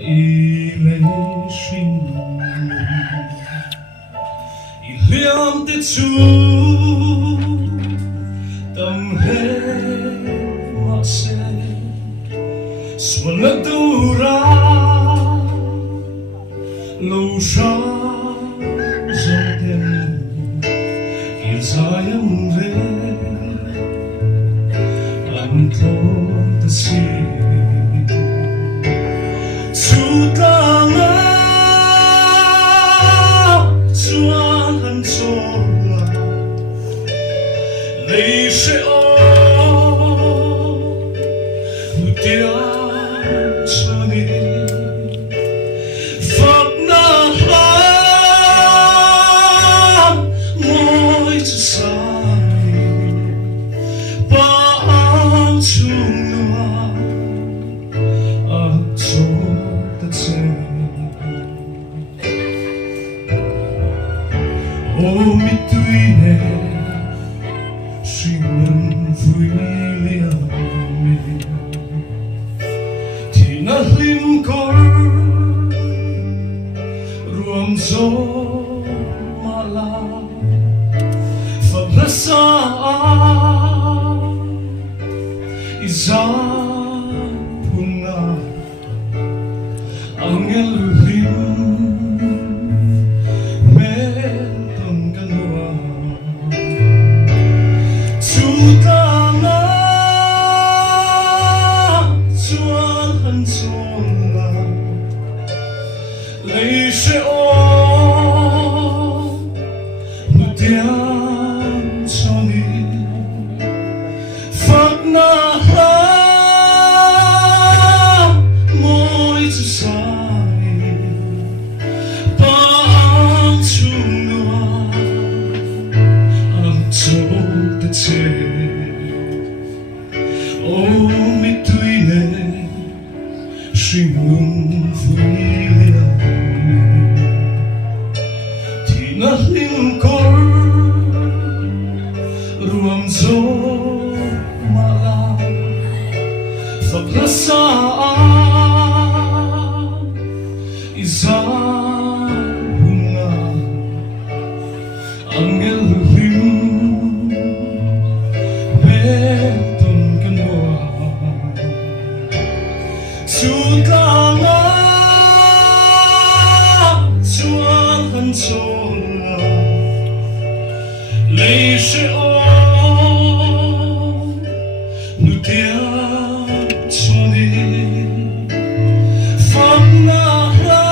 ý lấy sinh ý liam tê chú tâm hết mà sẽ xuân lật tu ra lâu xa dòng tiền ý dài em về anh thôn ta xin Chú ta ngã chuan hân cho là lấy sẽ ô hữu tia cho đi phật na ham ngồi cho sai ba ang chung loa ang chung Ô mi tuy nè suy ngân vui liang mi thì na lim cor ruộng gió mà la phật ra xa iza vuinaa angel lim lấy sẽ ôm một tiếng cho đi phật na ha môi cho sai băng chung loa ang châu ta chê ô mi tuy nè suy ngừng vui na lim cor ruộng gió mà la phật ra xa iza vuinaa angel lim beton kanwa chú ta ngã chuan hân cho lấy sẽ ôm nụ tiếng cho đi phật na ha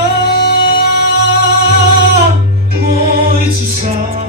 ngồi cho sai